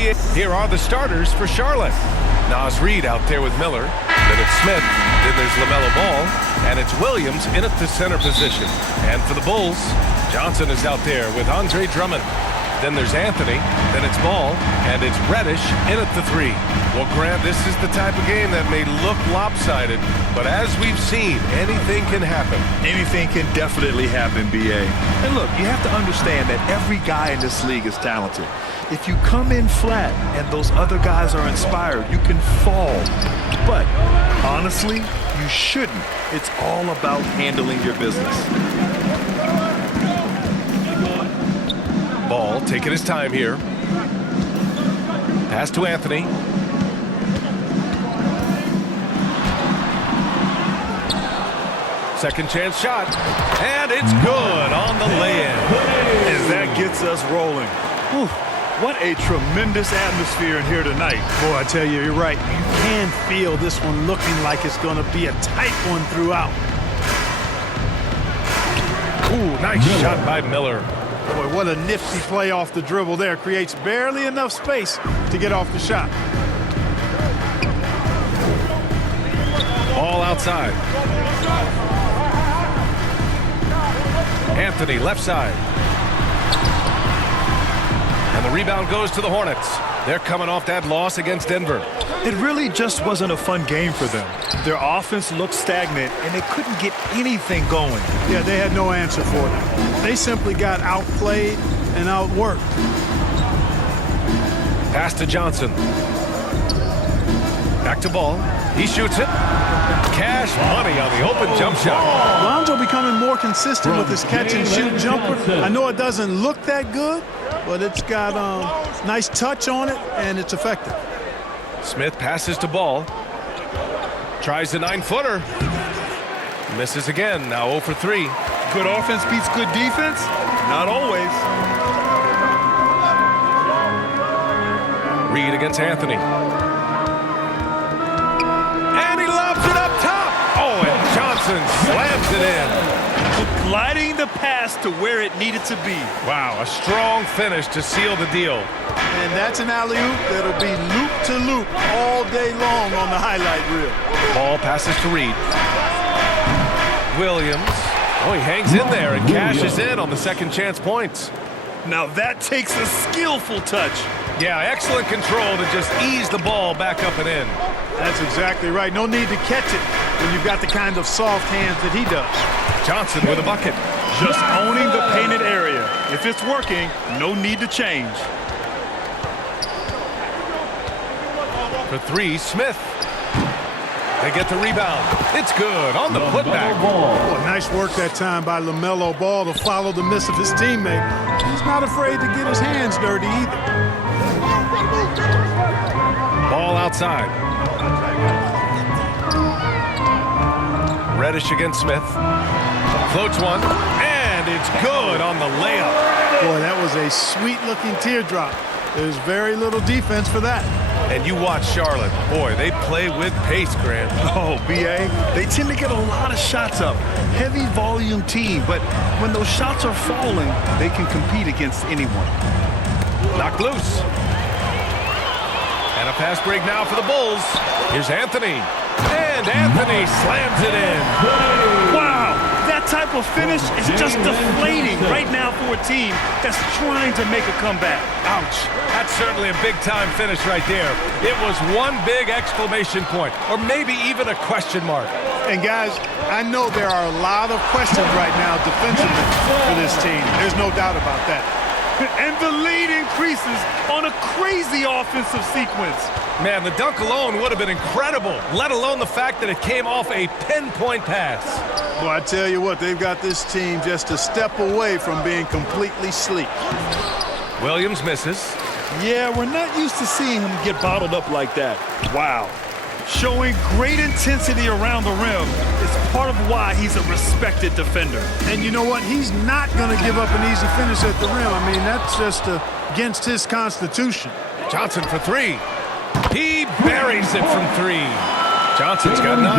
Here are the starters for Charlotte. Nas Reed out there with Miller. Then it's Smith. Then there's LaMelo Ball. And it's Williams in at the center position. And for the Bulls, Johnson is out there with Andre Drummond. Then there's Anthony. Then it's Ball. And it's Reddish in at the 3. Well, Grant, this is the type of game that may look lopsided, but as we've seen, anything can happen. Anything can definitely happen, B.A. And look, you have to understand that every guy in this league is talented. If you come in flat and those other guys are inspired, you can fall. But honestly, you shouldn't. It's all about handling your business. Ball taking his time here. Pass to Anthony. Second chance shot. And it's good on the lay-in. As that gets us rolling. Whew, what a tremendous atmosphere in here tonight. Boy, I tell you, you're right. You can feel this one looking like it's going to be a tight one throughout. Ooh, nice shot by Miller. Boy, what a nifty play off the dribble there. Creates barely enough space to get off the shot. Ball outside. Anthony, left side. And the rebound goes to the Hornets. They're coming off that loss against Denver. It really just wasn't a fun game for them. Their offense looked stagnant, and they couldn't get anything going. Yeah, they had no answer for them. They simply got outplayed and outworked. Pass to Johnson. Back to Ball. He shoots it. Cash money on the open jump shot. Lonzo becoming more consistent with his catch-and-shoot jumper. I know it doesn't look that good, but it's got nice touch on it, and it's effective. Smith passes to Ball. Tries the 9-footer. Misses again. Now 0 for 3. Good offense beats good defense? Not always. Reed against Anthony. And he lobs it up top. Oh, and Johnson slams it in. Gliding the pass to where it needed to be. Wow, a strong finish to seal the deal. And that's an alley-oop that'll be loop-to-loop all day long on the highlight reel. Ball passes to Reed. Williams. Oh, he hangs in there and cashes in on the second chance points. Now that takes a skillful touch. Yeah, excellent control to just ease the ball back up and in. That's exactly right. No need to catch it when you've got the kind of soft hands that he does. Johnson with a bucket. Just owning the painted area. If it's working, no need to change. For 3, Smith. They get the rebound. It's good on the putback. Boy, nice work that time by LaMelo Ball to follow the miss of his teammate. He's not afraid to get his hands dirty either. Ball outside. Reddish against Smith. Floats one, and it's good on the layup. Boy, that was a sweet-looking teardrop. There's very little defense for that. And you watch Charlotte. Boy, they play with pace, Grant. Oh, B.A., they tend to get a lot of shots up. Heavy volume team, but when those shots are falling, they can compete against anyone. Knocked loose. And a pass break now for the Bulls. Here's Anthony. And Anthony slams it in. Wow, that type of finish is just deflating right now for a team that's trying to make a comeback. Ouch. That's certainly a big-time finish right there. It was one big exclamation point, or maybe even a question mark. And guys, I know there are a lot of questions right now defensively for this team. There's no doubt about that. And the lead increases on a crazy offensive sequence. Man, the dunk alone would have been incredible, let alone the fact that it came off a pinpoint pass. Well, I tell you what, they've got this team just a step away from being completely sleek. Williams misses. Yeah, we're not used to seeing him get bottled up like that. Wow. Showing great intensity around the rim is part of why he's a respected defender. And you know what? He's not going to give up an easy finish at the rim. I mean, that's just against his constitution. Johnson for 3. He buries it from 3. Johnson's got 9.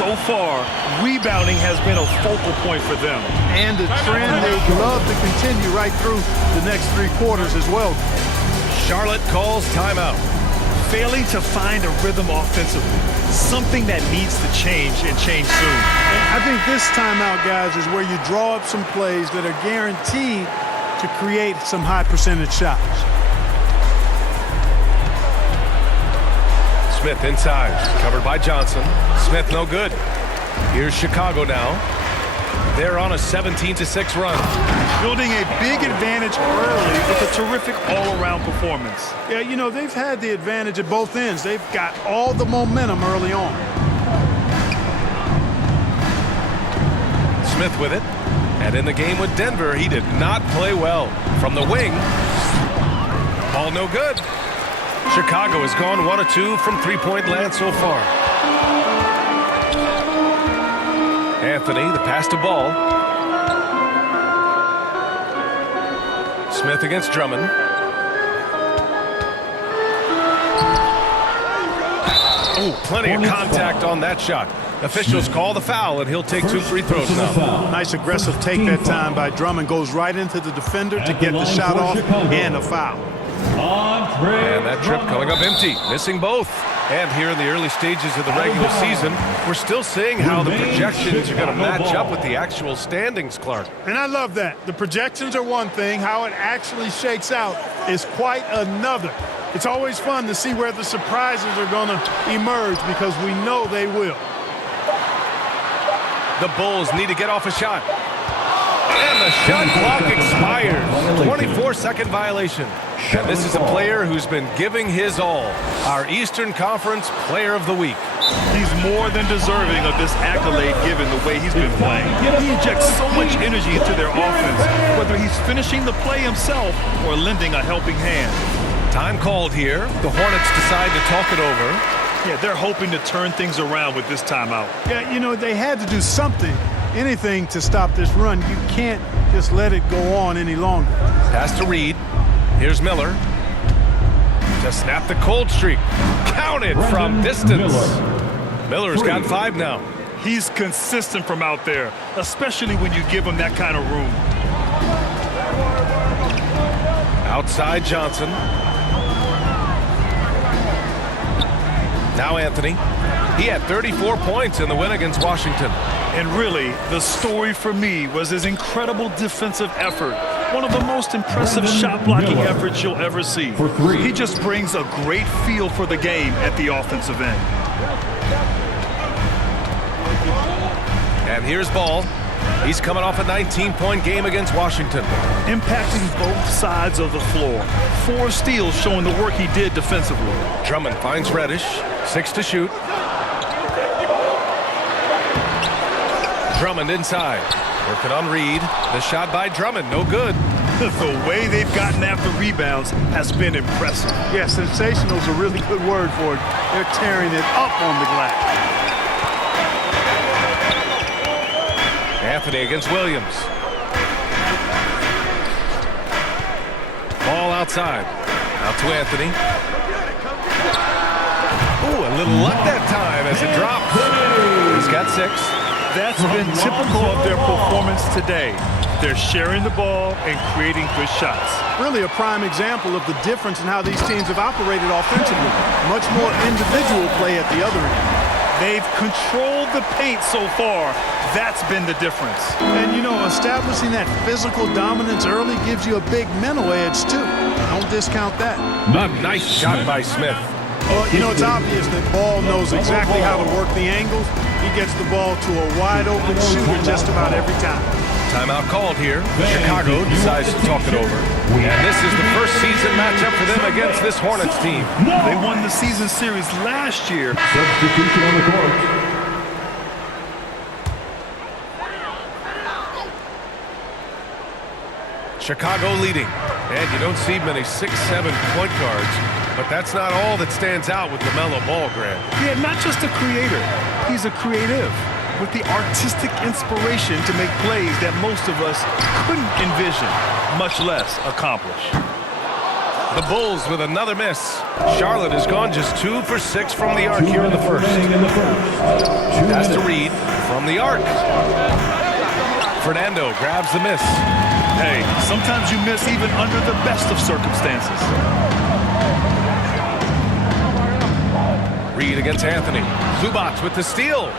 So far, rebounding has been a focal point for them. And a trend they'd love to continue right through the next 3 quarters as well. Charlotte calls timeout. Failing to find a rhythm offensively. Something that needs to change and change soon. I think this timeout, guys, is where you draw up some plays that are guaranteed to create some high percentage shots. Smith inside, covered by Johnson. Smith no good. Here's Chicago now. They're on a 17-6 run. Building a big advantage early with a terrific all-around performance. Yeah, you know, they've had the advantage at both ends. They've got all the momentum early on. Smith with it. And in the game with Denver, he did not play well. From the wing, ball no good. Chicago has gone 1 of 2 from three-point land so far. Anthony, the pass to Ball. Smith against Drummond. Oh, plenty of contact on that shot. Officials call the foul, and he'll take 2 free throws now. Nice aggressive take that time by Drummond. Goes right into the defender to get the shot off and a foul. And that trip coming up empty, missing both. And here in the early stages of the regular season, we're still seeing how the projections are going to match up with the actual standings, Clark. And I love that. The projections are one thing. How it actually shakes out is quite another. It's always fun to see where the surprises are going to emerge because we know they will. The Bulls need to get off a shot. And the shot clock expires. 24-second violation. And this is a player who's been giving his all. Our Eastern Conference Player of the Week. He's more than deserving of this accolade given the way he's been playing. He injects so much energy into their offense, whether he's finishing the play himself or lending a helping hand. Time called here. The Hornets decide to talk it over. Yeah, they're hoping to turn things around with this timeout. Yeah, you know, they had to do something, anything to stop this run. You can't just let it go on any longer. Pass to Reed. Here's Miller. To snap the cold streak. Counted from distance. Miller's got 5 now. He's consistent from out there, especially when you give him that kind of room. Outside Johnson. Now Anthony. He had 34 points in the win against Washington. And really, the story for me was his incredible defensive effort. One of the most impressive shot-blocking efforts you'll ever see. He just brings a great feel for the game at the offensive end. And here's Ball. He's coming off a 19-point game against Washington. Impacting both sides of the floor. 4 steals showing the work he did defensively. Drummond finds Reddish. 6 to shoot. Drummond inside. Working on Reed. The shot by Drummond, no good. The way they've gotten after rebounds has been impressive. Yeah, sensational is a really good word for it. They're tearing it up on the glass. Anthony against Williams. Ball outside. Out to Anthony. Ooh, a little luck that time as it drops. He's got 6. That's been typical of their performance today. They're sharing the ball and creating good shots. Really a prime example of the difference in how these teams have operated offensively. Much more individual play at the other end. They've controlled the paint so far. That's been the difference. And, you know, establishing that physical dominance early gives you a big mental edge, too. Don't discount that. A nice shot by Smith. Well, you know, it's obvious that Ball knows exactly how to work the angles. He gets the ball to a wide-open shooter just about every time. Timeout called here. Chicago decides to talk it over. And this is the first season matchup for them against this Hornets team. They won the season series last year. Substitution on the court. Chicago leading. And you don't see many 6'7" point guards. But that's not all that stands out with LaMelo Ball, Grant. Yeah, not just a creator. He's a creative with the artistic inspiration to make plays that most of us couldn't envision, much less accomplish. The Bulls with another miss. Charlotte has gone just 2 for 6 from the arc here in the first. Pass to Reed from the arc. Fernando grabs the miss. Hey, sometimes you miss even under the best of circumstances. against Anthony. Zubac with the steal.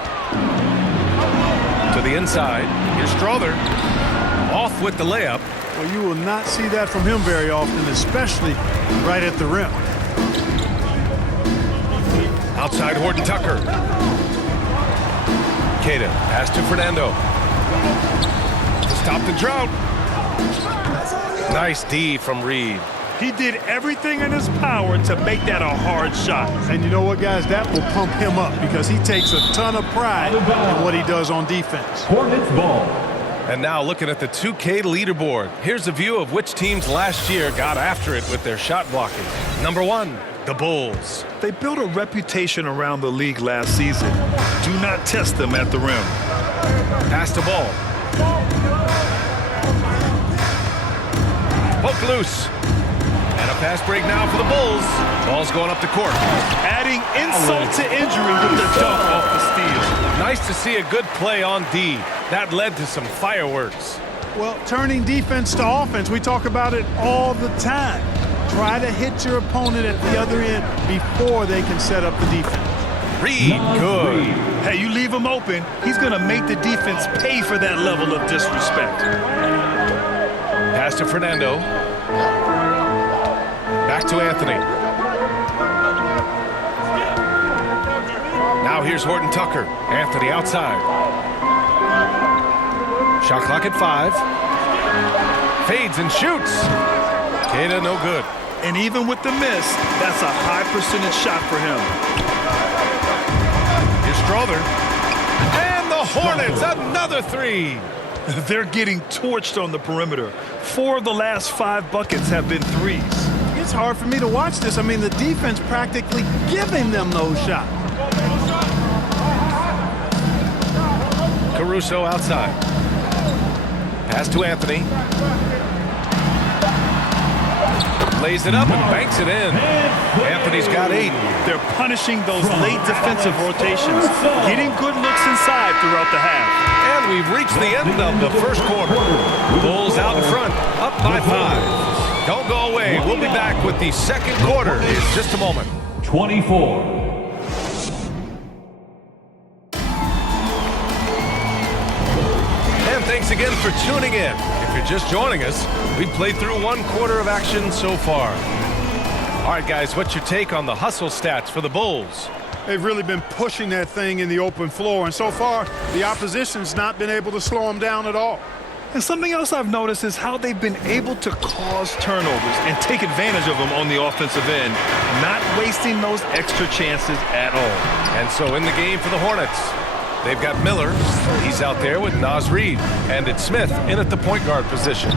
To the inside. Here's Strother. Off with the layup. Well, you will not see that from him very often, especially right at the rim. Outside Horton Tucker. Queta, pass to Fernando. To stop the drought. Nice D from Reed. He did everything in his power to make that a hard shot. And you know what, guys? That will pump him up because he takes a ton of pride in what he does on defense. Hornets ball. And now looking at the 2K leaderboard. Here's a view of which teams last year got after it with their shot blocking. Number 1, the Bulls. They built a reputation around the league last season. Do not test them at the rim. Pass the ball. Poke loose. And a fast break now for the Bulls. Ball's going up the court. Adding insult to injury with the dunk off the steal. Nice to see a good play on D. That led to some fireworks. Well, turning defense to offense, we talk about it all the time. Try to hit your opponent at the other end before they can set up the defense. Reed, good. Hey, you leave him open, he's going to make the defense pay for that level of disrespect. Pass to Fernando. Back to Anthony. Now here's Horton Tucker. Anthony outside. Shot clock at 5. Fades and shoots. Queta no good. And even with the miss, that's a high percentage shot for him. Here's Strother. And the Hornets, another 3. They're getting torched on the perimeter. 4 of the last 5 buckets have been threes. It's hard for me to watch this. I mean, the defense practically giving them those shots. Caruso outside. Pass to Anthony. Lays it up and banks it in. Anthony's got 8. They're punishing those late defensive rotations, getting good looks inside throughout the half. And we've reached the end of the first quarter. Bulls out in front, up by 5. Don't go away. We'll be back with the second quarter in just a moment. 24. And thanks again for tuning in. If you're just joining us, we've played through 1 quarter of action so far. All right, guys, what's your take on the hustle stats for the Bulls? They've really been pushing that thing in the open floor, and so far, the opposition's not been able to slow them down at all. And something else I've noticed is how they've been able to cause turnovers and take advantage of them on the offensive end, not wasting those extra chances at all. And so in the game for the Hornets, they've got Miller. He's out there with Naz Reid. And it's Smith in at the point guard position.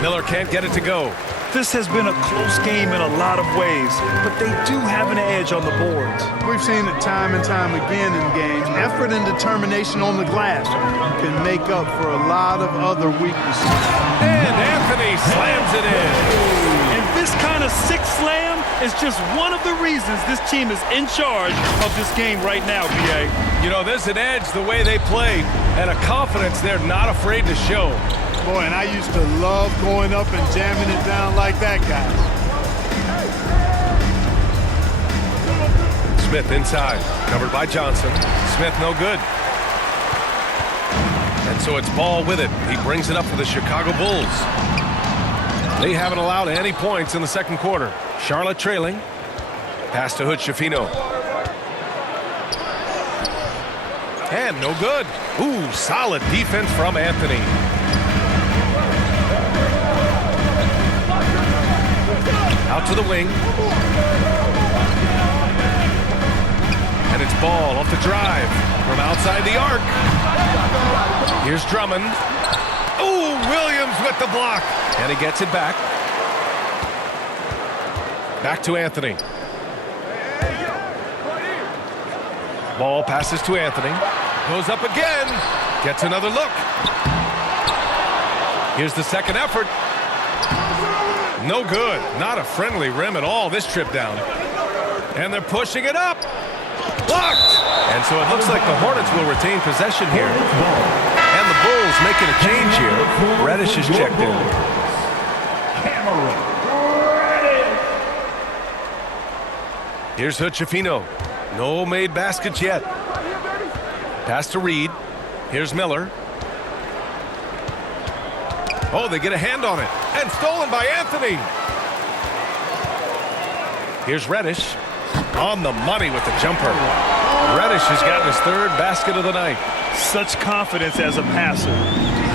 Miller can't get it to go. This has been a close game in a lot of ways, but they do have an edge on the boards. We've seen it time and time again in games. Effort and determination on the glass can make up for a lot of other weaknesses. And Anthony slams it in. And this kind of sick slam is just one of the reasons this team is in charge of this game right now, B.A. You know, there's an edge the way they play and a confidence they're not afraid to show. Boy, and I used to love going up and jamming it down like that, guys. Smith inside, covered by Johnson. Smith no good. And so it's Ball with it. He brings it up for the Chicago Bulls. They haven't allowed any points in the second quarter. Charlotte trailing. Pass to Hood-Schifino. And no good. Ooh, solid defense from Anthony. Out to the wing. And it's Ball off the drive from outside the arc. Here's Drummond. Ooh, Williams with the block. And he gets it back. Back to Anthony. Ball passes to Anthony. Goes up again. Gets another look. Here's the second effort. No good. Not a friendly rim at all this trip down. And they're pushing it up. Blocked. And so it looks like the Hornets will retain possession here. And the Bulls making a change here. Reddish is checked in. Here's Hutchifino. No made baskets yet. Pass to Reed. Here's Miller. Oh, they get a hand on it. And stolen by Anthony. Here's Reddish. On the money with the jumper. Reddish has gotten his third basket of the night. Such confidence as a passer.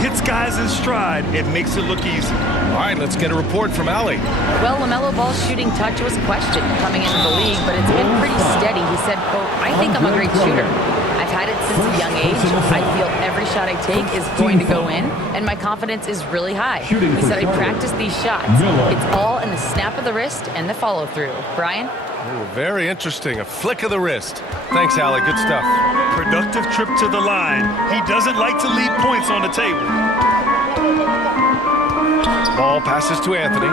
Hits guys in stride. It makes it look easy. All right, let's get a report from Allie. Well, LaMelo Ball's shooting touch was questioned coming into the league, but it's been pretty steady. He said, quote, "I think I'm a great shooter. I've had it since a young age. I feel every shot I take is going to go in, and my confidence is really high." He said, "I practice these shots. It's all in the snap of the wrist and the follow-through." Brian? Ooh, very interesting. A flick of the wrist. Thanks, Allie. Good stuff. Productive trip to the line. He doesn't like to leave points on the table. Ball passes to Anthony.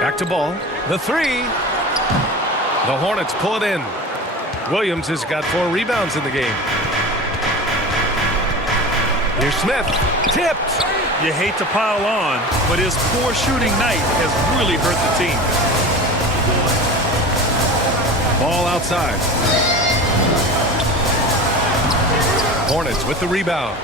Back to Ball. The three. The Hornets pull it in. Williams has got 4 rebounds in the game. Here's Smith. Tipped. You hate to pile on, but his poor shooting night has really hurt the team. Ball outside. Hornets with the rebound.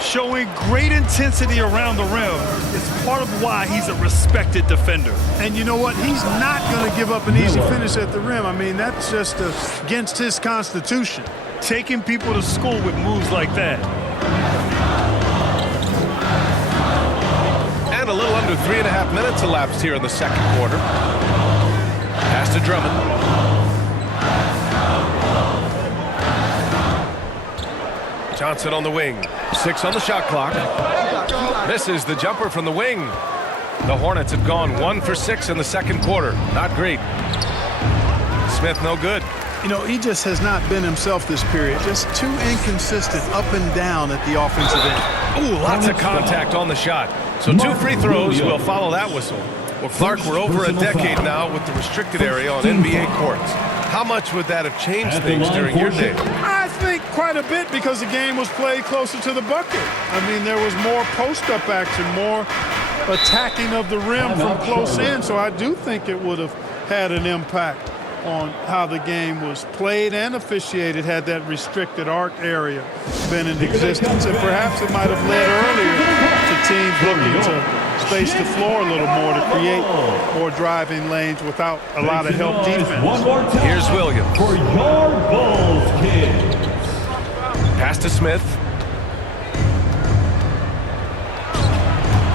Showing great intensity around the rim is part of why he's a respected defender. And you know what? He's not going to give up an easy finish at the rim. I mean, that's just against his constitution. Taking people to school with moves like that. And a little under 3.5 minutes elapsed here in the second quarter. Pass to Drummond. Johnson on the wing. 6 on the shot clock. Misses the jumper from the wing. The Hornets have gone 1 for 6 in the second quarter. Not great. Smith no good. You know, he just has not been himself this period. Just too inconsistent up and down at the offensive end. Ooh, lots of contact on the shot. So 2 free throws will follow that whistle. Well, Clark, we're over a decade now with the restricted area on NBA courts. How much would that have changed things during your day? I think quite a bit because the game was played closer to the bucket. I mean, there was more post-up action, more attacking of the rim from close in. So I do think it would have had an impact on how the game was played and officiated had that restricted arc area been in existence. And perhaps it might have led earlier to teams looking to space the floor a little more to create more driving lanes without a lot of help defense. Here's Williams. For your Bulls, kids. Pass to Smith.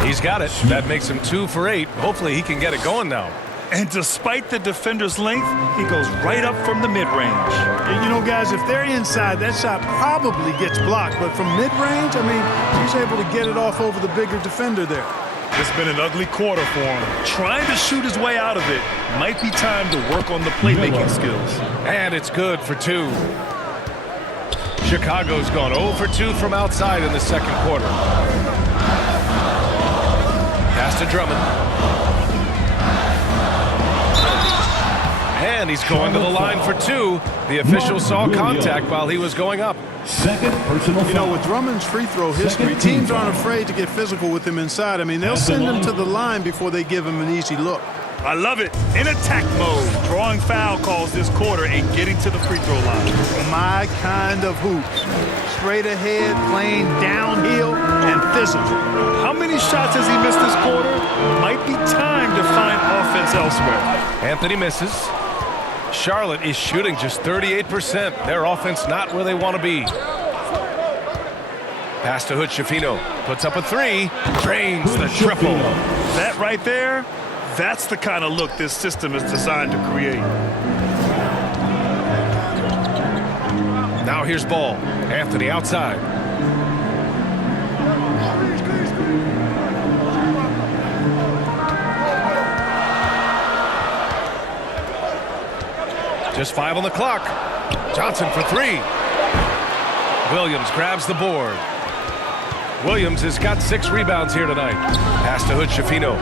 He's got it. That makes him 2 for 8. Hopefully he can get it going now. And despite the defender's length, he goes right up from the mid-range. You know, guys, if they're inside, that shot probably gets blocked. But from mid-range, I mean, he's able to get it off over the bigger defender there. It's been an ugly quarter for him. Trying to shoot his way out of it might be time to work on the playmaking skills. And it's good for 2. Chicago's gone 0 for 2 from outside in the second quarter. Pass to Drummond. And he's going to the line for 2. The official saw contact while he was going up. Second personal foul. You know, with Drummond's free throw history, teams aren't afraid to get physical with him inside. I mean, they'll send him to the line before they give him an easy look. I love it. In attack mode, drawing foul calls this quarter and getting to the free throw line. My kind of hoops. Straight ahead, playing downhill, and physical. How many shots has he missed this quarter? Might be time to find offense elsewhere. Anthony misses. Charlotte is shooting just 38%. Their offense not where they want to be. Pass to Hutchifino. Puts up a 3. Drains the triple. That right there, that's the kind of look this system is designed to create. Now here's Ball. Anthony outside. Just 5 on the clock. Johnson for 3. Williams grabs the board. Williams has got 6 rebounds here tonight. Pass to Hutchifino.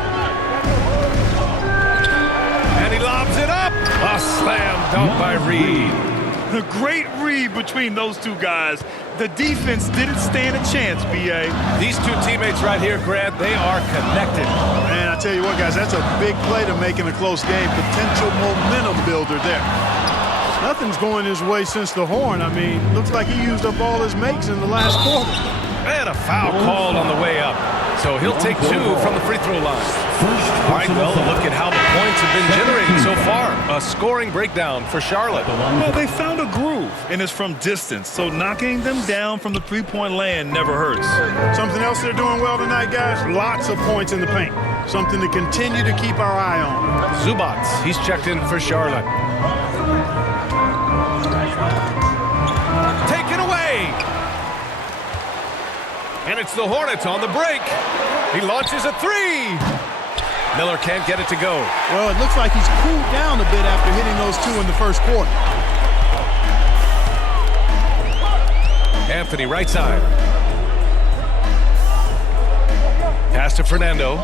And he lobs it up. A slam dunk by Reed. The great read between those two guys. The defense didn't stand a chance, B.A. These 2 teammates right here, Grant, they are connected. Man, I tell you what, guys, that's a big play to make in a close game. Potential momentum builder there. Nothing's going his way since the horn. I mean, looks like he used up all his makes in the last quarter. And a foul called on the way up. So he'll take 2 from the free throw line. All right, well, look at how the points have been generated so far. A scoring breakdown for Charlotte. Well, they found a groove, and it's from distance. So knocking them down from the three-point land never hurts. Something else they're doing well tonight, guys, lots of points in the paint. Something to continue to keep our eye on. Zubats, he's checked in for Charlotte. Taken away. And it's the Hornets on the break. He launches a 3. Miller can't get it to go. Well, it looks like he's cooled down a bit after hitting those 2 in the first quarter. Anthony, right side. Pass to Fernando.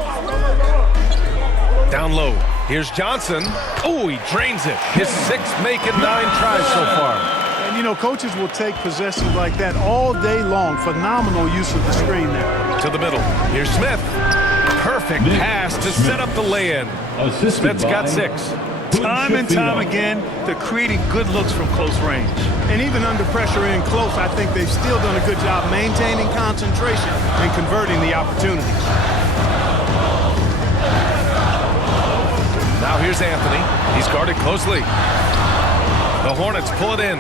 Down low. Here's Johnson. Oh, he drains it. His 6th make and 9 tries so far. And, you know, coaches will take possessions like that all day long. Phenomenal use of the screen there. To the middle. Here's Smith. Perfect pass to set up the lay-in. Smith's got 6. Time and time again, they're creating good looks from close range. And even under pressure in close, I think they've still done a good job maintaining concentration and converting the opportunities. Now here's Anthony. He's guarded closely. The Hornets pull it in.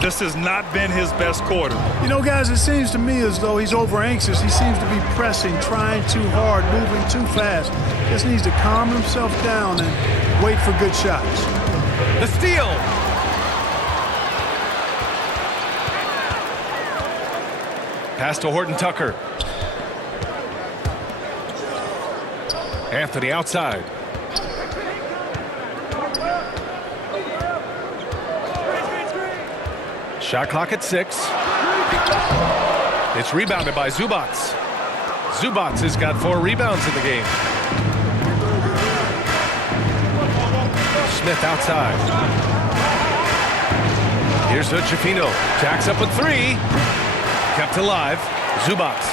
This has not been his best quarter. You know, guys, it seems to me as though he's over-anxious. He seems to be pressing, trying too hard, moving too fast. Just needs to calm himself down and wait for good shots. The steal. Pass to Horton Tucker. Anthony outside. Shot clock at 6. It's rebounded by Zubats. Zubats has got 4 rebounds in the game. Smith outside. Here's Hood-Schifino. Jacks up a 3. Kept alive. Zubats.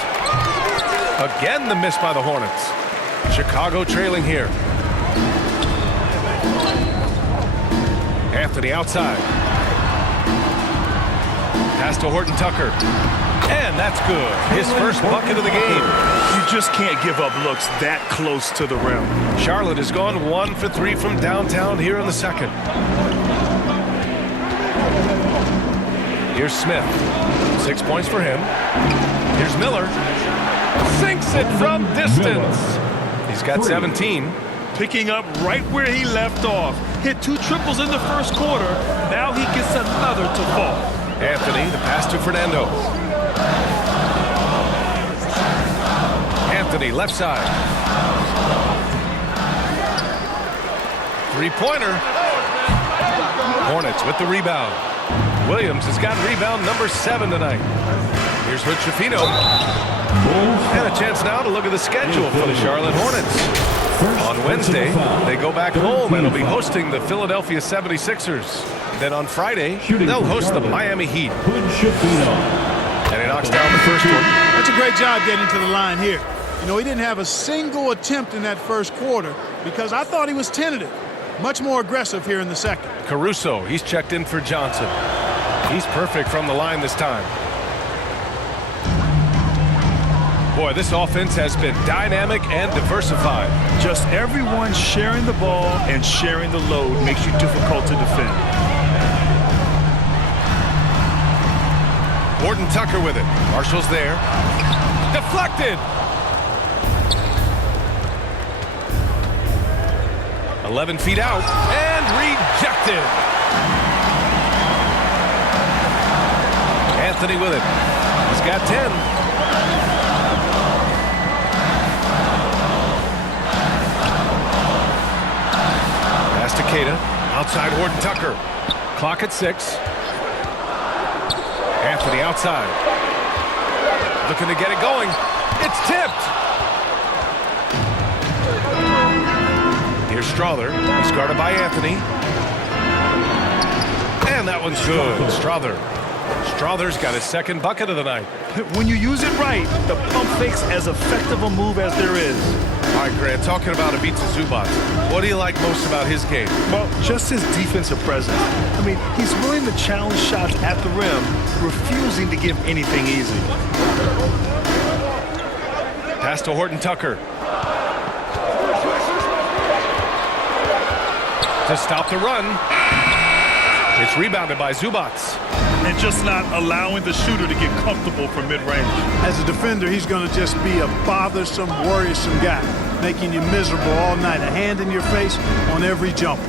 Again the miss by the Hornets. Chicago trailing here. Anthony outside. Pass to Horton Tucker. And that's good. His first bucket of the game. You just can't give up looks that close to the rim. Charlotte has gone 1 for 3 from downtown here in the second. Here's Smith. 6 points for him. Here's Miller. Sinks it from distance. He's got 17. Picking up right where he left off. Hit 2 triples in the first quarter. Now he gets another to fall. Anthony, the pass to Fernando. Anthony, left side. 3-pointer. Hornets with the rebound. Williams has got rebound number 7 tonight. Here's Hood-Schifino. And a chance now to look at the schedule for the Charlotte Hornets. On Wednesday, they go back home and will be hosting the Philadelphia 76ers. Then on Friday, they'll host the Miami Heat. And he knocks down the first one. That's a great job getting to the line here. You know, he didn't have a single attempt in that first quarter because I thought he was tentative. Much more aggressive here in the second. Caruso, he's checked in for Johnson. He's perfect from the line this time. Boy, this offense has been dynamic and diversified. Just everyone sharing the ball and sharing the load makes you difficult to defend. Horton Tucker with it. Marshall's there. Deflected. 11 feet out and rejected. Anthony with it. He's got 10. Pass to Keita. Outside Horton Tucker. Clock at 6. Anthony outside. Looking to get it going. It's tipped. Here's Strother. He's guarded by Anthony. And that one's good. Strother's got his second bucket of the night. When you use it right, the pump fake's as effective a move as there is. All right, Grant, talking about Ivica Zubac, what do you like most about his game? Well, just his defensive presence. I mean, he's willing to challenge shots at the rim, refusing to give anything easy. Pass to Horton Tucker. To stop the run. It's rebounded by Zubac. And just not allowing the shooter to get comfortable from mid-range. As a defender, he's going to just be a bothersome, worrisome guy, making you miserable all night, a hand in your face on every jumper.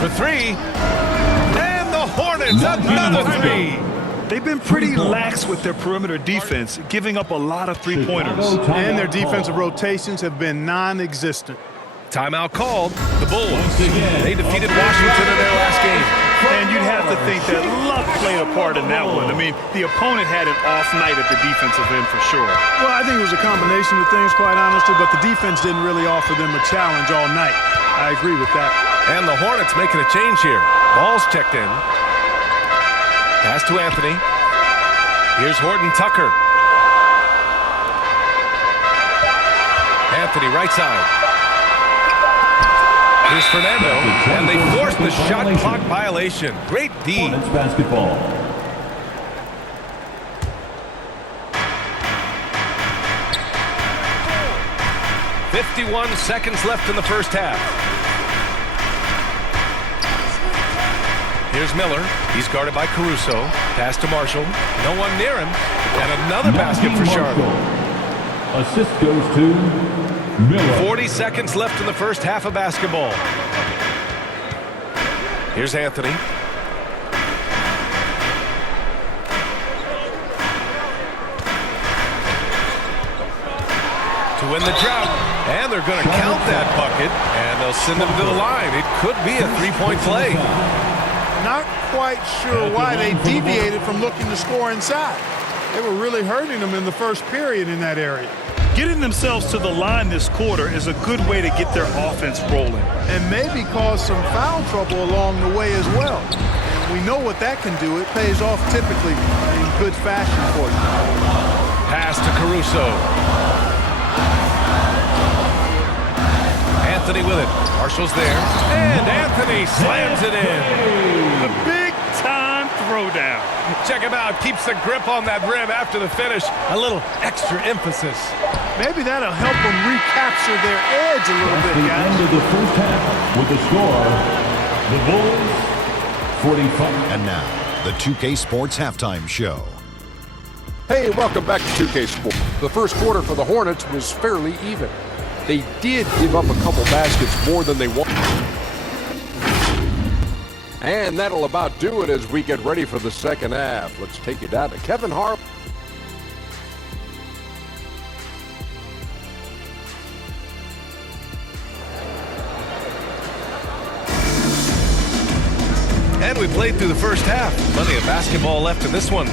For three. And the Hornets, another three. They've been pretty lax with their perimeter defense, giving up a lot of three-pointers. And their defensive rotations have been non-existent. Timeout called. The Bulls. They defeated Washington in their last game. And you'd have to think that luck played a part in that one. I mean, the opponent had an off night at the defensive end for sure. Well, I think it was a combination of things, quite honestly, but the defense didn't really offer them a challenge all night. I agree with that. And the Hornets making a change here. Ball's checked in. Pass to Anthony. Here's Horton Tucker. Anthony, right side. Here's Fernando, and they forced the shot clock violation. Great D. Hornets basketball. .51 seconds left in the first half. Here's Miller. He's guarded by Caruso. Pass to Marshall. No one near him. And another basket for Charlotte. Assist goes to Miller. 40 seconds left in the first half of basketball. Here's Anthony. To win the drought. And they're going to count that bucket. And they'll send him to the line. It could be a three-point play. Not quite sure why they deviated from looking to score inside. They were really hurting them in the first period in that area. Getting themselves to the line this quarter is a good way to get their offense rolling. And maybe cause some foul trouble along the way as well. We know what that can do. It pays off typically in good fashion for you. Pass to Caruso. Anthony with it. Marshall's there. And Anthony slams it in. The big-time throwdown. Check him out. Keeps the grip on that rim after the finish. A little extra emphasis. Maybe that'll help them recapture their edge a little bit, The guys. end of the first half with the score, the Bulls 45. And now, the 2K Sports Halftime Show. Hey, welcome back to 2K Sports. The first quarter for the Hornets was fairly even. They did give up a couple baskets more than they wanted. And that'll about do it as we get ready for the second half. Let's take it down to Kevin Hart. And we played through the first half. Plenty of basketball left in this one.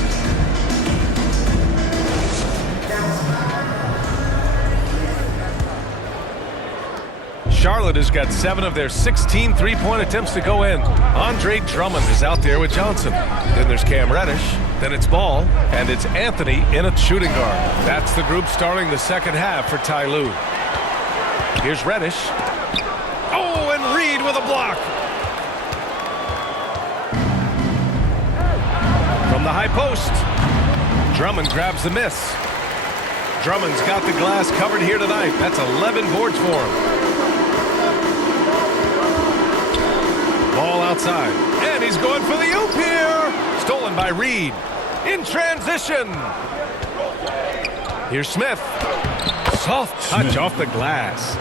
Charlotte has got 7 of their 16 three-point attempts to go in. Andre Drummond is out there with Johnson. Then there's Cam Reddish. Then it's Ball. And it's Anthony in a shooting guard. That's the group starting the second half for Ty Lue. Here's Reddish. Oh, and Reed with a block. From the high post. Drummond grabs the miss. Drummond's got the glass covered here tonight. That's 11 boards for him. Ball outside. And he's going for the oop here. Stolen by Reed. In transition. Here's Smith. Soft touch off the glass.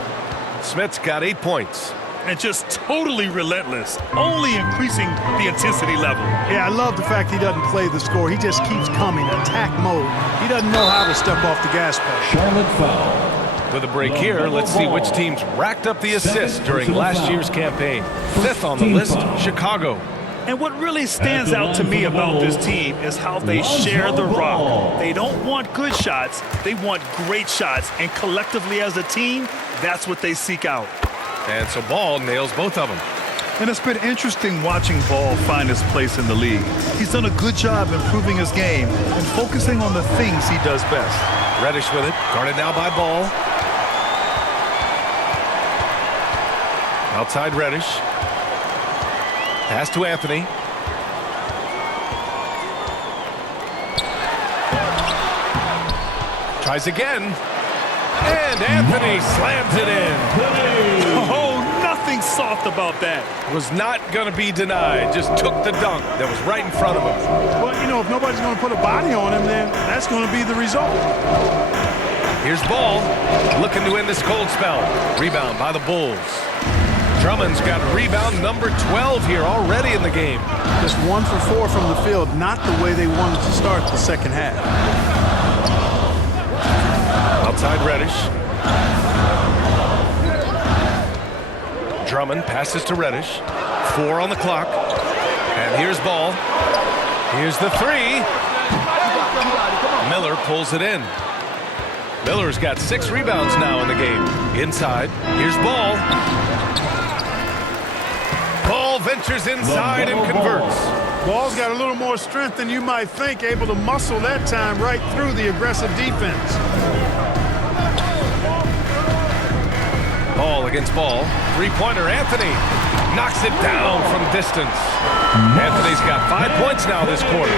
Smith's got 8 points. And just totally relentless, only increasing the intensity level. Yeah, I love the fact he doesn't play the score. He just keeps coming, attack mode. He doesn't know how to step off the gas pedal. Charlotte foul. With a break here, let's see which teams racked up the assists during last year's campaign. 5th on the list, Chicago. And what really stands out to me about this team is how they share the rock. They don't want good shots, they want great shots. And collectively as a team, that's what they seek out. And so Ball nails both of them. And it's been interesting watching Ball find his place in the league. He's done a good job improving his game and focusing on the things he does best. Reddish with it, guarded now by Ball. Outside Reddish. Pass to Anthony. Tries again. And Anthony slams it in. Oh, nothing soft about that. Was not going to be denied. Just took the dunk that was right in front of him. Well, you know, if nobody's going to put a body on him, then that's going to be the result. Here's Ball, looking to end this cold spell. Rebound by the Bulls. Drummond's got rebound number 12 here already in the game. Just 1 for 4 from the field, not the way they wanted to start the second half. Outside Reddish. Drummond passes to Reddish. 4 on the clock. And here's Ball. Here's the 3. Miller pulls it in. Miller's got 6 rebounds now in the game. Inside, here's Ball. Ball ventures inside and converts. Ball's got a little more strength than you might think, able to muscle that time right through the aggressive defense. Ball against Ball. Three-pointer, Anthony knocks it down from distance. Anthony's got 5 points now this quarter.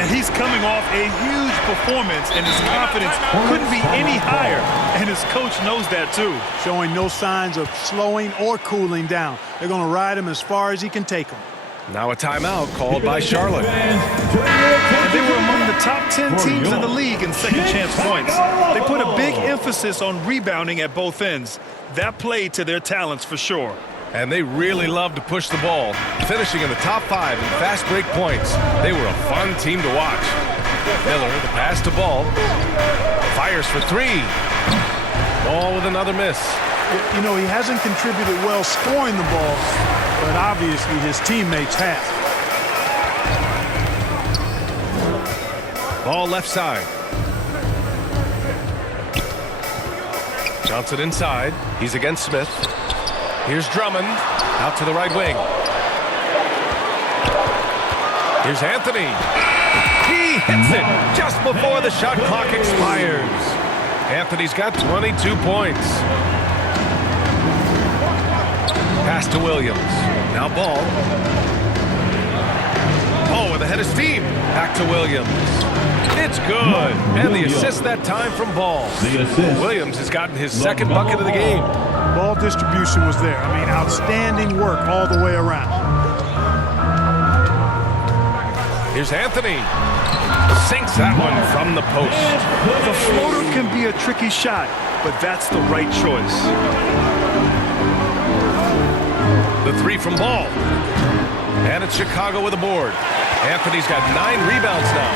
And he's coming off a huge performance, and his confidence couldn't be any higher. And his coach knows that, too. Showing no signs of slowing or cooling down. They're going to ride him as far as he can take him. Now a timeout called by Charlotte. And they were among the top 10 teams in the league in second chance points. They put a big emphasis on rebounding at both ends. That played to their talents for sure. And they really love to push the ball, finishing in the top 5 in fast break points. They were a fun team to watch. Miller, the pass to Ball. Fires for 3. Ball with another miss. You know, he hasn't contributed well scoring the ball, but obviously his teammates have. Ball left side. Johnson inside. He's against Smith. Here's Drummond out to the right wing. Here's Anthony. He hits it just before the shot clock expires. Anthony's got 22 points. Pass to Williams. Now Ball. Ball with a head of steam. Back to Williams. It's good. And the assist that time from Ball. Williams has gotten his second bucket of the game. Ball distribution was there. I mean, outstanding work all the way around. Here's Anthony. Sinks that one from the post. The floater can be a tricky shot, but that's the right choice. The 3 from Ball. And it's Chicago with a board. Anthony's got 9 rebounds now.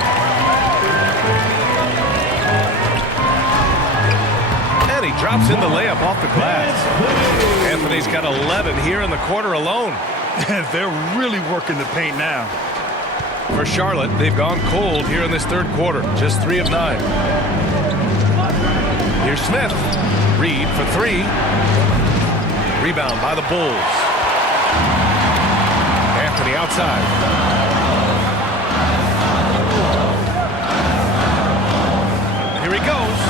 And he drops in the layup off the glass. Anthony's got 11 here in the quarter alone. They're really working the paint now. For Charlotte, they've gone cold here in this third quarter. Just 3 of 9. Here's Smith. Reed for 3. Rebound by the Bulls. Anthony outside. Here he goes.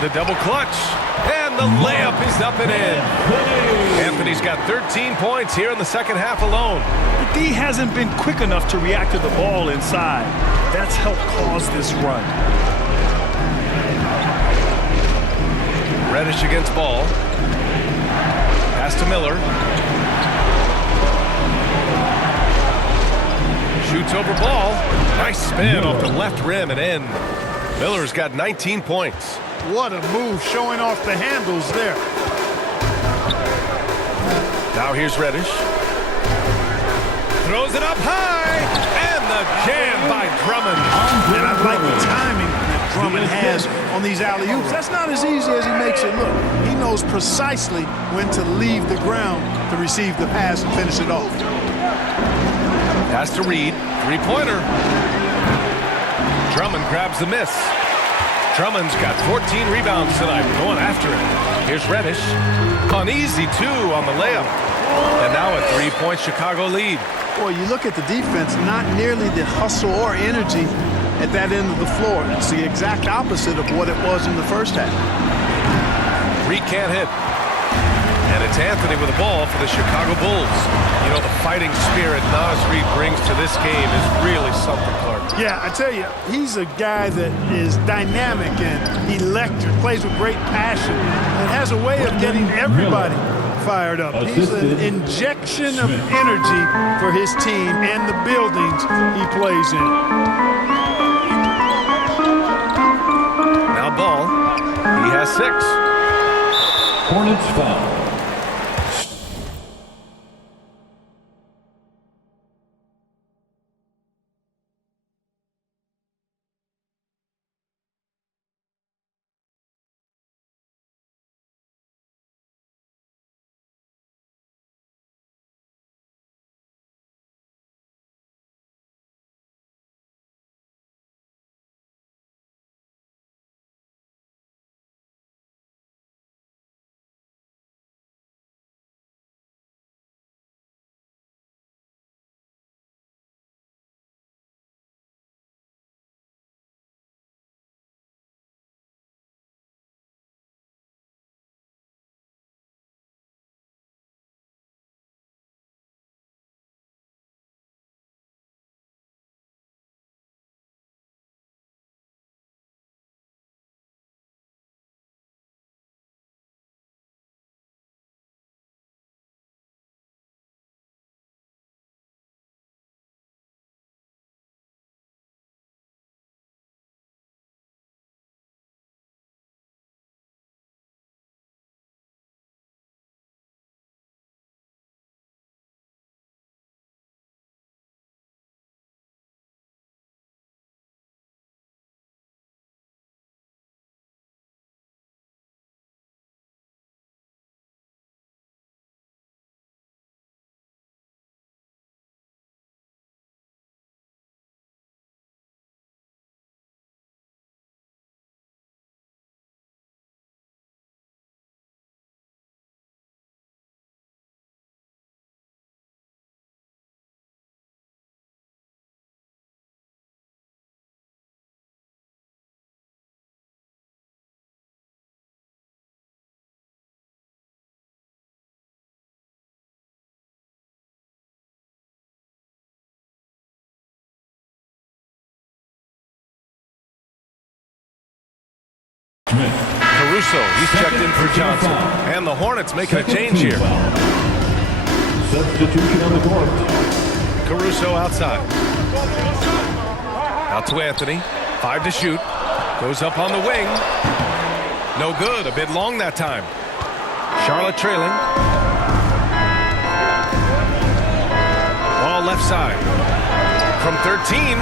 The double clutch. And the layup is up and in. Anthony's got 13 points here in the second half alone. The D hasn't been quick enough to react to the ball inside. That's helped cause this run. Reddish against Ball. Pass to Miller. Shoots over Ball. Nice spin off the left rim and in. Miller's got 19 points. What a move, showing off the handles there. Now here's Reddish. Throws it up high. And the jam by Drummond. And I like the timing that Drummond has on these alley-oops. That's not as easy as he makes it look. He knows precisely when to leave the ground to receive the pass and finish it off. Pass to Reed. Three-pointer. Drummond grabs the miss. Drummond's got 14 rebounds tonight, going after it. Here's Reddish. An easy 2 on the layup. And now a 3-point Chicago lead. Boy, you look at the defense, not nearly the hustle or energy at that end of the floor. It's the exact opposite of what it was in the first half. Reed can't hit. And it's Anthony with the ball for the Chicago Bulls. You know, the fighting spirit Naz Reid brings to this game is really something, Clark. Yeah, I tell you, he's a guy that is dynamic and electric, plays with great passion, and has a way of getting everybody fired up. He's an injection of energy for his team and the buildings he plays in. Now ball. He has 6. Hornets foul. Caruso, he's checked in for Johnson. And the Hornets making a change here. Substitution on the court. Caruso outside. Out to Anthony. 5 to shoot. Goes up on the wing. No good. A bit long that time. Charlotte trailing. Ball left side. From 13.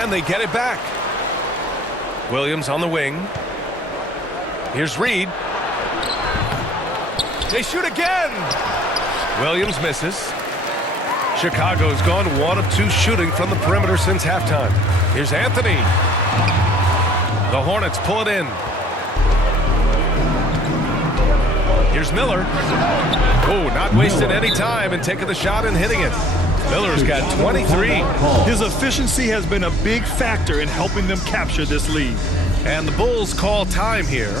And they get it back. Williams on the wing. Here's Reed. They shoot again. Williams misses. Chicago's gone 1 of 2 shooting from the perimeter since halftime. Here's Anthony. The Hornets pull it in. Here's Miller. Oh, not wasting any time and taking the shot and hitting it. Miller's got 23. His efficiency has been a big factor in helping them capture this lead. And the Bulls call time here.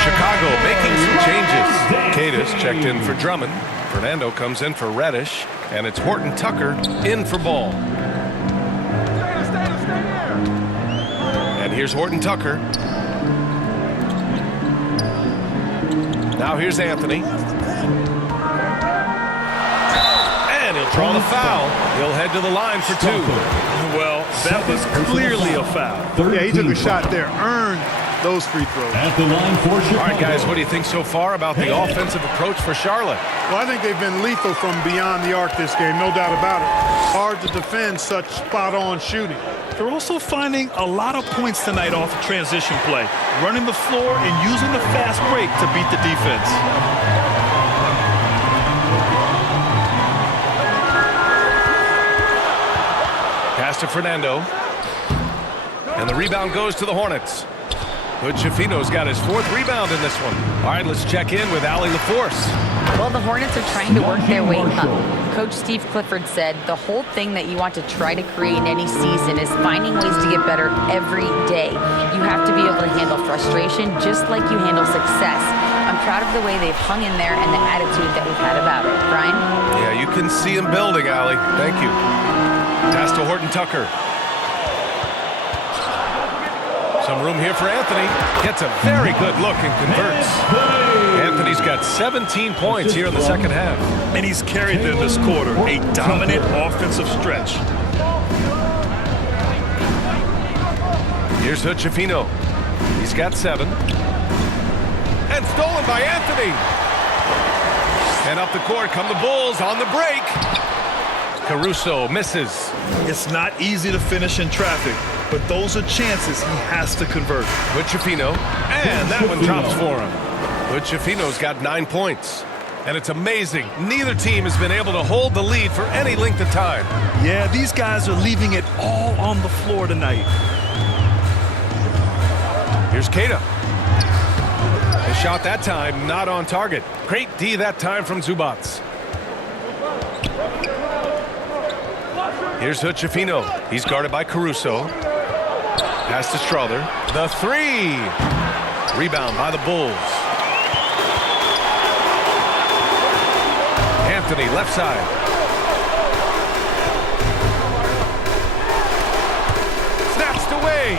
Chicago making some changes. Cadis checked in for Drummond. Fernando comes in for Reddish. And it's Horton Tucker in for Ball. And here's Horton Tucker. Now here's Anthony. And he'll draw the foul. He'll head to the line for 2. Well, that was clearly a foul. Yeah, he took a shot there, earned those free throws. At the line for Chicago. All right, guys, what do you think so far about the offensive approach for Charlotte? Well, I think they've been lethal from beyond the arc this game, no doubt about it. Hard to defend such spot-on shooting. They're also finding a lot of points tonight off of transition play, running the floor and using the fast break to beat the defense. Pass to Fernando. And the rebound goes to the Hornets. Hood-Schifino's got his 4th rebound in this one. All right, let's check in with Allie LaForce. Well, the Hornets are trying to work their way up. Coach Steve Clifford said the whole thing that you want to try to create in any season is finding ways to get better every day. You have to be able to handle frustration just like you handle success. I'm proud of the way they've hung in there and the attitude that we've had about it. Brian? Yeah, you can see him building, Allie. Thank you. Pass to Horton Tucker. Some room here for Anthony. Gets a very good look and converts. Anthony's got 17 points here in the second half. And he's carried them this quarter. A dominant offensive stretch. Here's Hood-Schifino. He's got 7. And stolen by Anthony. And up the court come the Bulls on the break. Caruso misses. It's not easy to finish in traffic, but those are chances he has to convert. Hood-Schifino, and that one drops for him. Hood-Schifino's got 9 points. And it's amazing, neither team has been able to hold the lead for any length of time. Yeah, these guys are leaving it all on the floor tonight. Here's Keita. A shot that time, not on target. Great D that time from Zubats. Here's Hood-Schifino. He's guarded by Caruso. Pass to Strother. The 3. Rebound by the Bulls. Anthony, left side. Snatched away.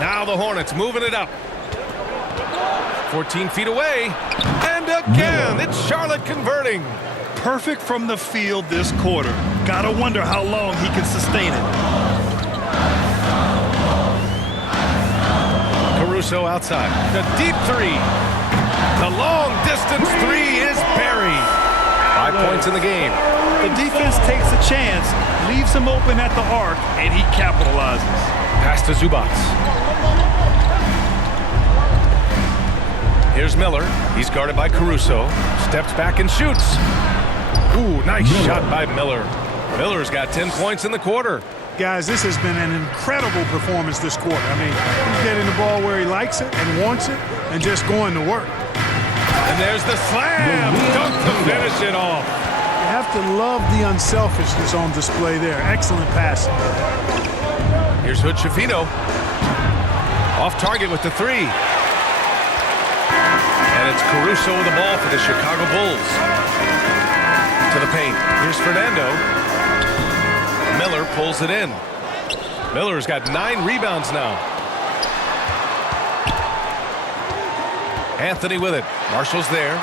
Now the Hornets moving it up. 14 feet away. And again, it's Charlotte converting. Perfect from the field this quarter. Gotta wonder how long he can sustain it. Caruso outside. The deep 3. The long distance 3 is buried. 5 points in the game. The defense takes a chance, leaves him open at the arc, and he capitalizes. Pass to Zubats. Here's Miller. He's guarded by Caruso. Steps back and shoots. Ooh, nice shot by Miller. Miller's got 10 points in the quarter. Guys, this has been an incredible performance this quarter. I mean, he's getting the ball where he likes it and wants it and just going to work. And there's the slam. Dunk to finish it off. You have to love the unselfishness on display there. Excellent passing. Here's Hood-Schifino. Off target with the 3. And it's Caruso with the ball for the Chicago Bulls. To the paint. Here's Fernando. Miller pulls it in. Miller's got 9 rebounds now. Anthony with it. Marshall's there.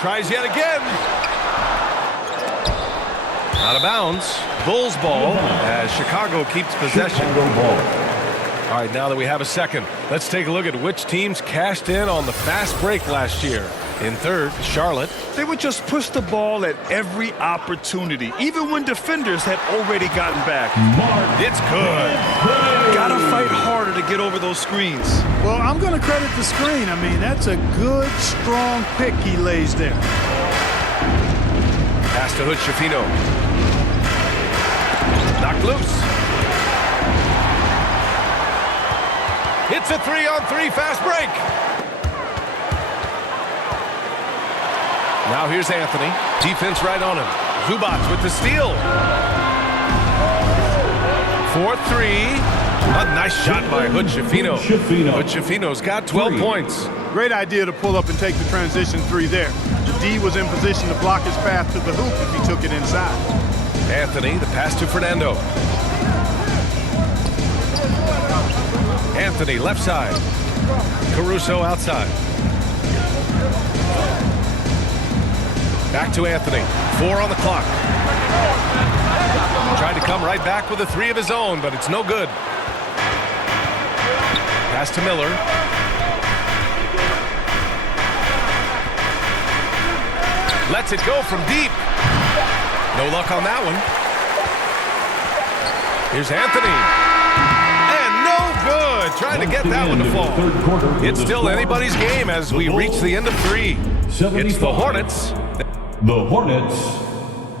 Tries yet again. Out of bounds. Bulls ball as Chicago keeps possession. All right, now that we have a second, let's take a look at which teams cashed in on the fast break last year. In third, Charlotte. They would just push the ball at every opportunity, even when defenders had already gotten back. It's good. Gotta fight harder to get over those screens. Well, I'm going to credit the screen. I mean, that's a good, strong pick he lays there. Pass to Hood-Schifino. Knocked loose. It's a 3-on-3 fast break. Now here's Anthony. Defense right on him. Zubats with the steal. 4-3. A nice shot by Hood-Schifino. Hood-Schifino's got 12 points. Great idea to pull up and take the transition 3 there. The D was in position to block his path to the hoop if he took it inside. Anthony, the pass to Fernando. Anthony, left side. Caruso outside. Back to Anthony. 4 on the clock. Tried to come right back with a 3 of his own, but it's no good. Pass to Miller. Lets it go from deep. No luck on that one. Here's Anthony. And no good. Trying to get that one to fall. It's still anybody's game as we reach the end of 3. It's the Hornets. The Hornets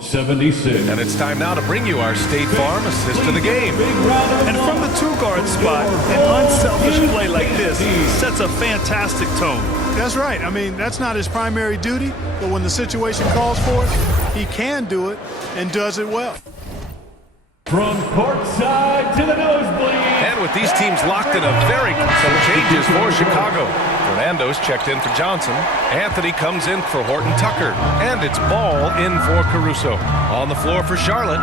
76. And it's time now to bring you our State Farm assist of the game. And from the two-guard spot, an unselfish play like this sets a fantastic tone. That's right. I mean, that's not his primary duty, but when the situation calls for it, he can do it and does it well. From courtside to the nosebleed. And with these teams locked in a very some changes for Chicago. Fernando's checked in for Johnson. Anthony comes in for Horton Tucker. And it's Ball in for Caruso. On the floor for Charlotte,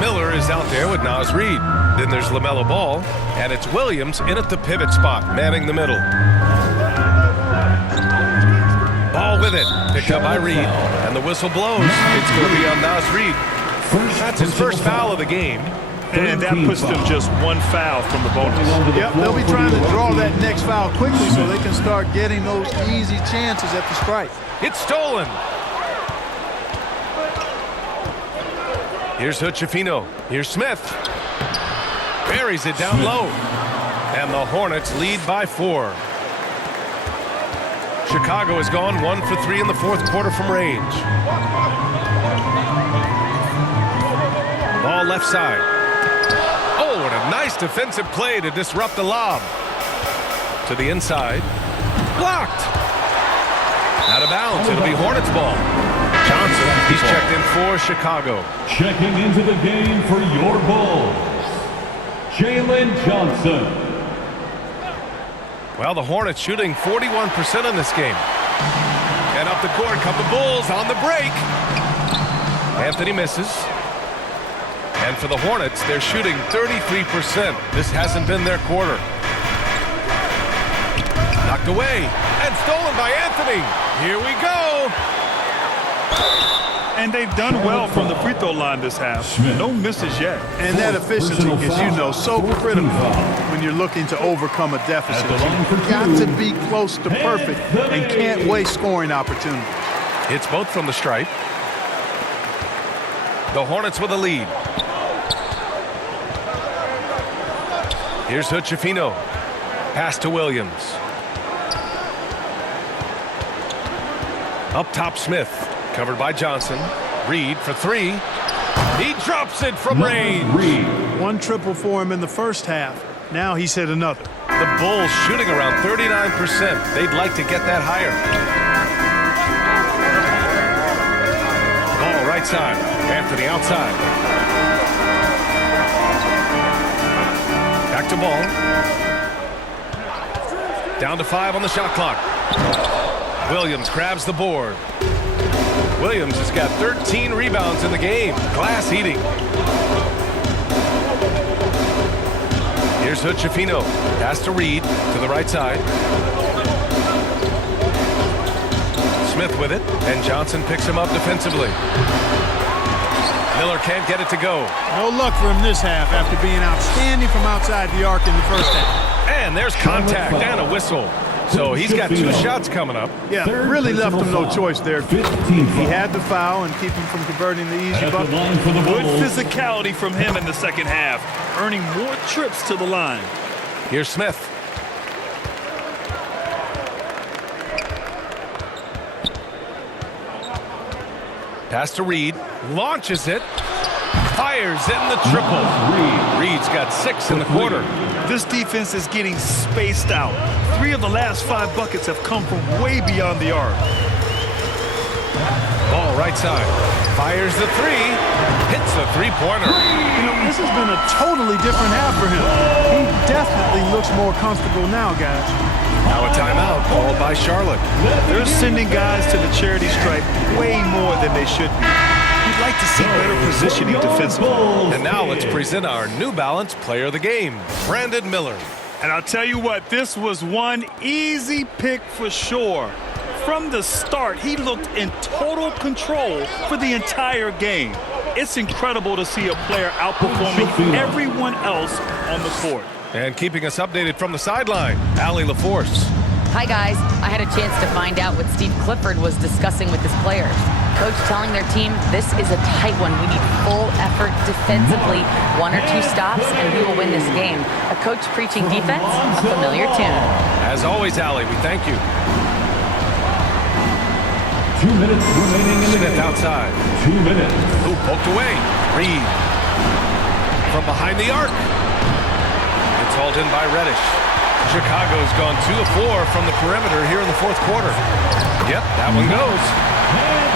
Miller is out there with Naz Reid. Then there's LaMelo Ball. And it's Williams in at the pivot spot, manning the middle. Ball with it. Picked up by Reid. And the whistle blows. It's going to be on Naz Reid. That's his first foul of the game. And that puts them just one foul from the bonus. Yep, they'll be trying to draw that next foul quickly so they can start getting those easy chances at the strike. It's stolen. Here's Hood-Schifino. Here's Smith. Buries it down low. And the Hornets lead by 4. Chicago has gone 1 for 3 in the fourth quarter from range. Ball left side. Oh, and a nice defensive play to disrupt the lob. To the inside. Blocked. Out of bounds. It'll be Hornets ball. Johnson, he's checked in for Chicago. Checking into the game for your Bulls, Jalen Johnson. Well, the Hornets shooting 41% in this game. And up the court come the Bulls on the break. Anthony misses. And for the Hornets, they're shooting 33%. This hasn't been their quarter. Knocked away and stolen by Anthony. Here we go. And they've done well from the free throw line this half. No misses yet. And that efficiency is, you know, so critical when you're looking to overcome a deficit. You've got to be close to perfect and can't waste scoring opportunities. It's both from the stripe. The Hornets with a lead. Here's Hood-Schifino. Pass to Williams. Up top, Smith. Covered by Johnson. Reid for 3. He drops it from range. One triple for him in the first half. Now he's hit another. The Bulls shooting around 39%. They'd like to get that higher. Ball right side. Anthony outside. Back to Ball. Down to 5 on the shot clock. Williams grabs the board. Williams has got 13 rebounds in the game. Glass eating. Here's Hood-Schifino. Pass to Reid to the right side. Smith with it, and Johnson picks him up defensively. Miller can't get it to go. No luck for him this half after being outstanding from outside the arc in the first half. And there's contact and a whistle. So he's got 2 shots coming up. Yeah, really left him no choice there. He had the foul and keep him from converting the easy bucket. Good physicality from him in the second half, earning more trips to the line. Here's Smith. Pass to Reid. Launches it. Fires in the triple. Reid's got 6 in the quarter. This defense is getting spaced out. 3 of the last 5 buckets have come from way beyond the arc. Ball right side. Fires the 3. Hits the three-pointer. You know, this has been a totally different half for him. He definitely looks more comfortable now, guys. Now a timeout called by Charlotte. They're sending guys to the charity stripe way more than they should be. You'd like to see better positioning defensively. And now let's present our New Balance player of the game, Brandon Miller. And I'll tell you what, this was one easy pick for sure. From the start, he looked in total control for the entire game. It's incredible to see a player outperforming everyone else on the court. And keeping us updated from the sideline, Allie LaForce. Hi, guys. I had a chance to find out what Steve Clifford was discussing with his players. Coach telling their team, this is a tight one. We need full effort defensively, 1 or 2 stops, and we will win this game. A coach preaching defense, a familiar tune. As always, Allie, we thank you. 2 minutes remaining in the Smith game. outside. 2 minutes. Ooh, poked away. Reed from behind the arc. It's hauled in by Reddish. Chicago's gone 2 of 4 from the perimeter here in the fourth quarter. Yep, that one goes.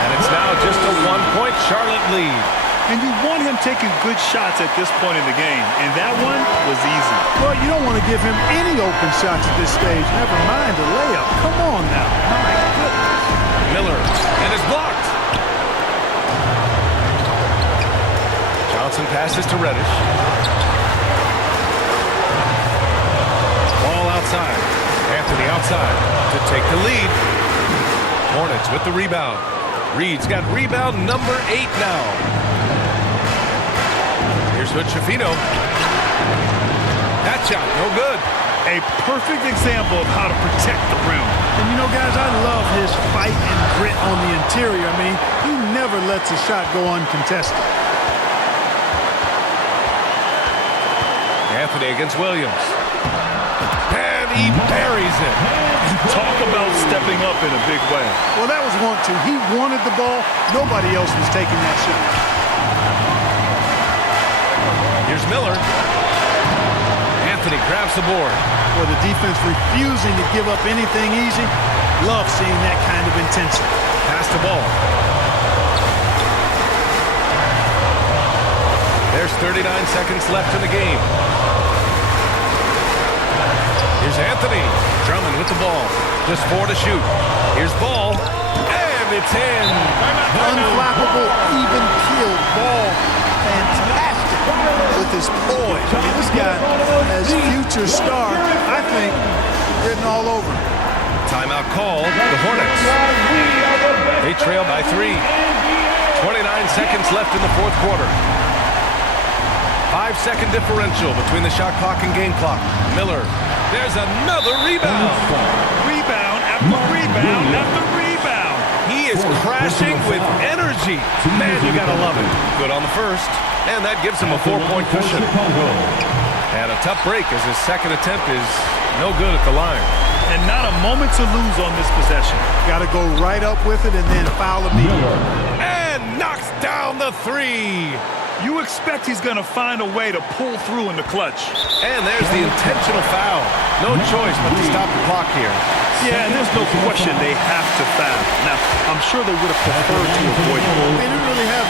And it's now just a 1-point Charlotte lead. And you want him taking good shots at this point in the game, and that one was easy. Well, you don't want to give him any open shots at this stage. Never mind a layup. Come on now. My goodness. Miller, and is blocked. Johnson passes to Reddish. Ball outside. Anthony outside to take the lead. Hornets with the rebound. Reed's got rebound number 8 now. Here's Hood-Schifino. That shot, no good. A perfect example of how to protect the rim. And you know, guys, I love his fight and grit on the interior. I mean, he never lets a shot go uncontested. Anthony against Williams. And he buries it. Talk about stepping up in a big way. Well, that was 1-2. He wanted the ball. Nobody else was taking that shot. Here's Miller. Anthony grabs the board. Well, the defense refusing to give up anything easy. Love seeing that kind of intensity. Pass the ball. There's 39 seconds left in the game. Here's Anthony. Drummond with the ball. Just 4 to shoot. Here's ball. And it's in. Unflappable, even-keeled ball. Fantastic with his poise. I mean, this guy has future star, I think, written all over him. Timeout called. The Hornets. They trail by 3. 29 seconds left in the fourth quarter. 5-second differential between the shot clock and game clock. Miller. There's another rebound. Rebound after rebound after rebound. He is crashing with energy. Man, you gotta love it. Good on the first. And that gives him a 4-point cushion. And a tough break as his second attempt is no good at the line. And not a moment to lose on this possession. Got to go right up with it and then foul immediately. And knocks down the 3. You expect he's going to find a way to pull through in the clutch. And there's the intentional foul. No choice but to stop the clock here. Yeah, and there's no question they have to foul. Now, I'm sure they would have preferred to avoid it. They didn't really have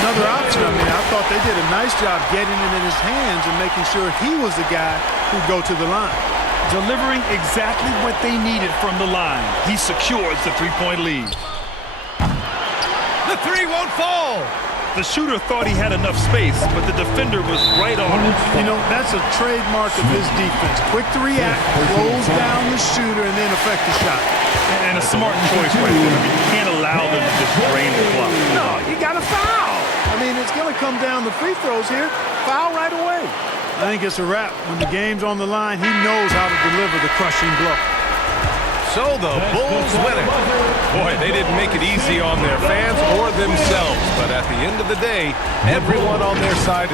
another option. I mean, I thought they did a nice job getting it in his hands and making sure he was the guy who'd go to the line. Delivering exactly what they needed from the line. He secures the 3-point lead. The 3 won't fall. The shooter thought he had enough space, but the defender was right on him. You know, that's a trademark of his defense. Quick to react, close down the shooter, and then affect the shot. And a smart choice right there. I mean, you can't allow them to just drain the clock. No, you got to foul. I mean, it's going to come down to free throws here. Foul right away. I think it's a wrap. When the game's on the line, he knows how to deliver the crushing blow. So the Bulls win it. Boy, they didn't make it easy on their fans or themselves. But at the end of the day, everyone on their side